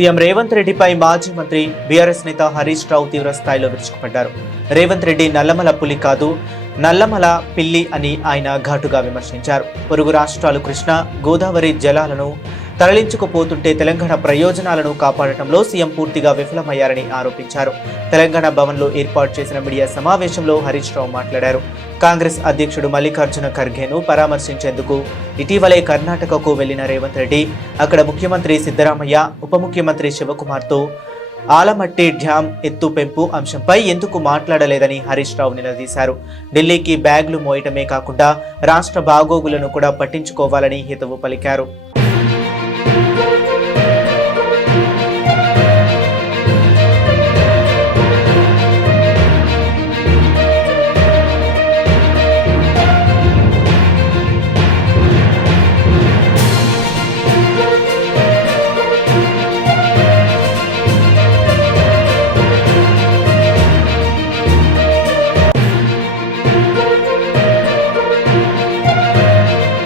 CM Revanth రెడ్డిపై మాజీ మంత్రి బీఆర్ఎస్ నేత హరీష్ రావు తీవ్ర స్థాయిలో విరుచుకుపడ్డారు. రేవంత్ రెడ్డి నల్లమల పులి కాదు, నల్లమల పిల్లి అని ఆయన ఘాటుగా విమర్శించారు. పొరుగు రాష్ట్రాలు కృష్ణా గోదావరి జలాలను తరలించుకుపోతుంటే తెలంగాణ ప్రయోజనాలను కాపాడటంలో సీఎం పూర్తిగా విఫలమయ్యారని ఆరోపించారు. తెలంగాణ భవన్లో ఏర్పాటు చేసిన మీడియా సమావేశంలో హరీష్ రావు మాట్లాడారు. కాంగ్రెస్ అధ్యక్షుడు మల్లికార్జున ఖర్గేను పరామర్శించేందుకు ఇటీవలే కర్ణాటకకు వెళ్లిన రేవంత్ రెడ్డి అక్కడ ముఖ్యమంత్రి సిద్ధరామయ్య, ఉప ముఖ్యమంత్రి శివకుమార్తో ఆలమట్టి డ్యాం ఎత్తు పెంపు అంశంపై ఎందుకు మాట్లాడలేదని హరీష్ రావు నిలదీశారు. ఢిల్లీకి బ్యాగ్లు మోయటమే కాకుండా రాష్ట్ర బాగోగులను కూడా పట్టించుకోవాలని హితవు పలికారు.